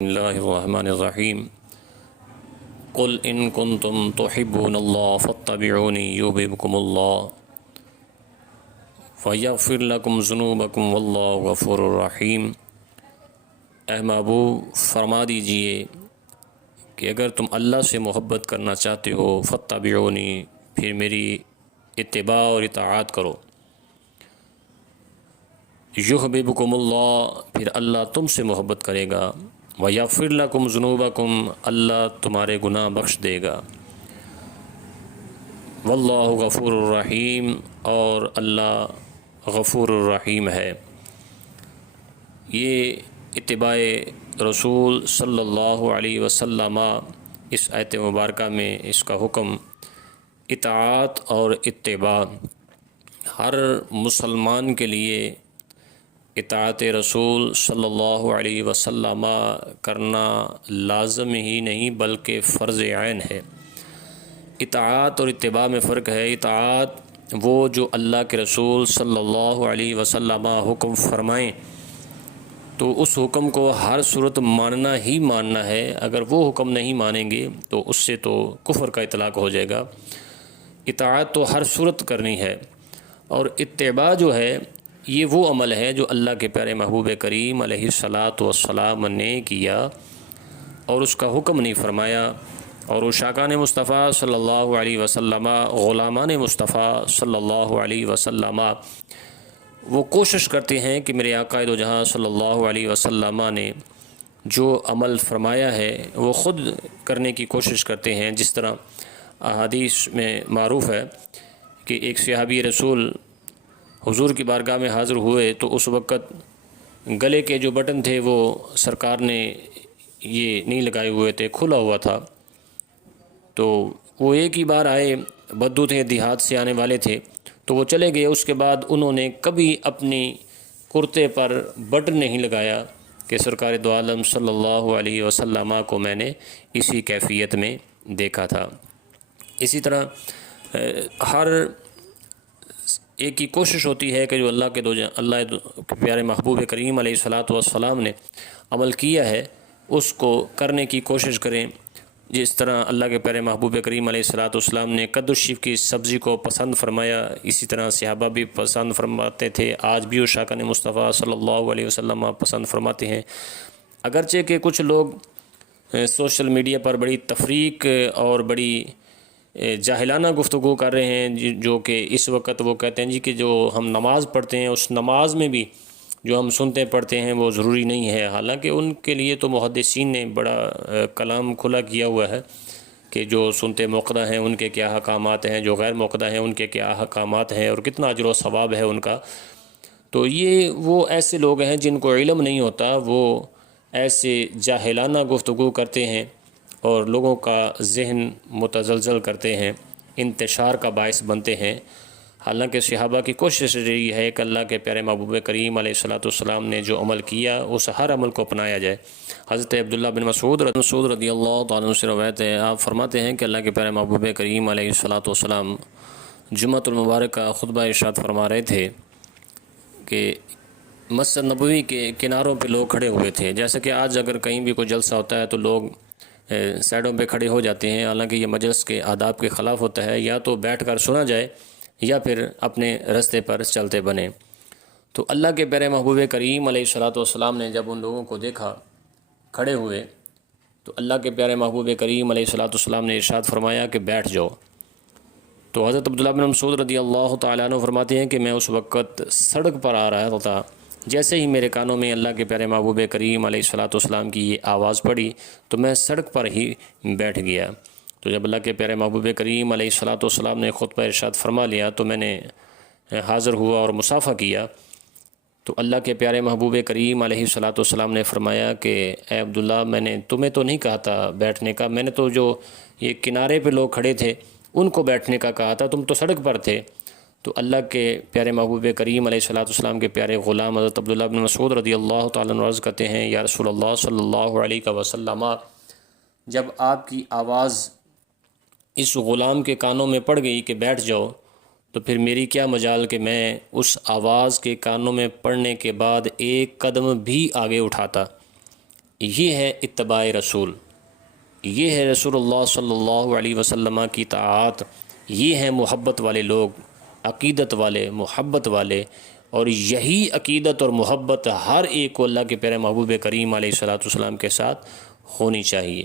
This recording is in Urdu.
اللہ الرحمن الرحیم قل ان کنتم تحبون اللہ فاتبعونی یحببکم اللہ ویغفر لکم ذنوبکم واللہ غفور الرحیم۔ اے محبوب فرما دیجئے کہ اگر تم اللہ سے محبت کرنا چاہتے ہو فاتبعونی، پھر میری اتباع اور اطاعت کرو، یحببکم اللہ، پھر اللہ تم سے محبت کرے گا، ویغفر لکم ذنوبکم، اللہ تمہارے گناہ بخش دے گا، واللہ غفور الرحیم، اور اللہ غفور الرحیم ہے۔ یہ اتباع رسول صلی اللہ علیہ وسلم، اس آیت مبارکہ میں اس کا حکم اطاعت اور اتباع، ہر مسلمان کے لیے اطاعت رسول صلی اللہ علیہ وسلم کرنا لازم ہی نہیں بلکہ فرض عین ہے۔ اطاعت اور اتباع میں فرق ہے۔ اطاعت وہ جو اللہ کے رسول صلی اللہ علیہ وسلم حکم فرمائیں تو اس حکم کو ہر صورت ماننا ہی ماننا ہے، اگر وہ حکم نہیں مانیں گے تو اس سے تو کفر کا اطلاق ہو جائے گا۔ اطاعت تو ہر صورت کرنی ہے، اور اتباع جو ہے یہ وہ عمل ہے جو اللہ کے پیارے محبوب کریم علیہ الصلاۃ والسلام نے کیا اور اس کا حکم نہیں فرمایا، اور اشاقان مصطفیٰ صلی اللہ علیہ وسلم، غلامان مصطفیٰ صلی اللہ علیہ وسلم وہ کوشش کرتے ہیں کہ میرے آقا دو جہاں صلی اللہ علیہ وسلم نے جو عمل فرمایا ہے وہ خود کرنے کی کوشش کرتے ہیں۔ جس طرح احادیث میں معروف ہے کہ ایک صحابی رسول حضور کی بارگاہ میں حاضر ہوئے تو اس وقت گلے کے جو بٹن تھے وہ سرکار نے یہ نہیں لگائے ہوئے تھے، کھلا ہوا تھا، تو وہ ایک ہی بار آئے، بدو تھے، دیہات سے آنے والے تھے، تو وہ چلے گئے۔ اس کے بعد انہوں نے کبھی اپنی کرتے پر بٹن نہیں لگایا کہ سرکار دو عالم صلی اللہ علیہ وسلم کو میں نے اسی کیفیت میں دیکھا تھا۔ اسی طرح ہر ایک کی کوشش ہوتی ہے کہ جو اللہ کے پیارے محبوب کریم علیہ الصلاۃ والسلام نے عمل کیا ہے اس کو کرنے کی کوشش کریں۔ جس طرح اللہ کے پیارے محبوب کریم علیہ الصلاۃ والسلام نے کدو شریف کی سبزی کو پسند فرمایا، اسی طرح صحابہ بھی پسند فرماتے تھے، آج بھی اشاقان مصطفیٰ صلی اللہ علیہ وسلم پسند فرماتے ہیں۔ اگرچہ کہ کچھ لوگ سوشل میڈیا پر بڑی تفریق اور بڑی جاہلانہ گفتگو کر رہے ہیں، جو کہ اس وقت وہ کہتے ہیں جی کہ جو ہم نماز پڑھتے ہیں اس نماز میں بھی جو ہم سنتے پڑھتے ہیں وہ ضروری نہیں ہے، حالانکہ ان کے لیے تو محدثین نے بڑا کلام کھلا کیا ہوا ہے کہ جو سنتے موقدہ ہیں ان کے کیا احکامات ہیں، جو غیر موقدہ ہیں ان کے کیا احکامات ہیں، اور کتنا اجر و ثواب ہے ان کا۔ تو یہ وہ ایسے لوگ ہیں جن کو علم نہیں ہوتا، وہ ایسے جاہلانہ گفتگو کرتے ہیں اور لوگوں کا ذہن متزلزل کرتے ہیں، انتشار کا باعث بنتے ہیں۔ حالانکہ صحابہ کی کوشش رہی ہے کہ اللہ کے پیارے محبوب کریم علیہ الصلاۃ والسلام نے جو عمل کیا اس ہر عمل کو اپنایا جائے۔ حضرت عبداللہ بن مسعود رضی اللہ تعالیٰ عنہ سے روایت ہے، آپ فرماتے ہیں کہ اللہ کے پیارے محبوب کریم علیہ الصلاۃ والسلام جمعۃ المبارک کا خطبہ ارشاد فرما رہے تھے کہ مسجد نبوی کے کناروں پہ لوگ کھڑے ہوئے تھے۔ جیسے کہ آج اگر کہیں بھی کوئی جلسہ ہوتا ہے تو لوگ سائڈوں پہ کھڑے ہو جاتے ہیں، حالانکہ یہ مجلس کے آداب کے خلاف ہوتا ہے، یا تو بیٹھ کر سنا جائے یا پھر اپنے رستے پر چلتے بنے۔ تو اللہ کے پیارے محبوب کریم علیہ الصلاۃ والسلام نے جب ان لوگوں کو دیکھا کھڑے ہوئے تو اللہ کے پیارے محبوب کریم علیہ الصلاۃ والسلام نے ارشاد فرمایا کہ بیٹھ جاؤ۔ تو حضرت عبداللہ بن مسعود رضی اللہ تعالیٰ عنہ فرماتے ہیں کہ میں اس وقت سڑک پر آ رہا تھا، جیسے ہی میرے کانوں میں اللہ کے پیارے محبوب کریم علیہ الصلاۃ والسلام کی یہ آواز پڑی تو میں سڑک پر ہی بیٹھ گیا۔ تو جب اللہ کے پیارے محبوب کریم علیہ الصلاۃ والسلام نے خطبہ ارشاد فرما لیا تو میں نے حاضر ہوا اور مصافحہ کیا۔ تو اللہ کے پیارے محبوب کریم علیہ الصلاۃ والسلام نے فرمایا کہ اے عبداللہ، میں نے تمہیں تو نہیں کہا تھا بیٹھنے کا، میں نے تو جو یہ کنارے پہ لوگ کھڑے تھے ان کو بیٹھنے کا کہا تھا، تم تو سڑک پر تھے۔ تو اللہ کے پیارے محبوب کریم علیہ الصلاۃ والسلام کے پیارے غلام حضرت عبداللہ بن مسعود رضی اللہ تعالیٰ عنہ عرض کرتے ہیں، یا رسول اللہ صلی اللہ علیہ وسلم، جب آپ کی آواز اس غلام کے کانوں میں پڑ گئی کہ بیٹھ جاؤ تو پھر میری کیا مجال کہ میں اس آواز کے کانوں میں پڑنے کے بعد ایک قدم بھی آگے اٹھاتا۔ یہ ہے اتباع رسول، یہ ہے رسول اللہ صلی اللہ علیہ وسلم کی اطاعت، یہ ہیں محبت والے لوگ، عقیدت والے، محبت والے، اور یہی عقیدت اور محبت ہر ایک کو اللہ کے پیارے محبوب کریم علیہ الصلوۃ والسلام کے ساتھ ہونی چاہیے۔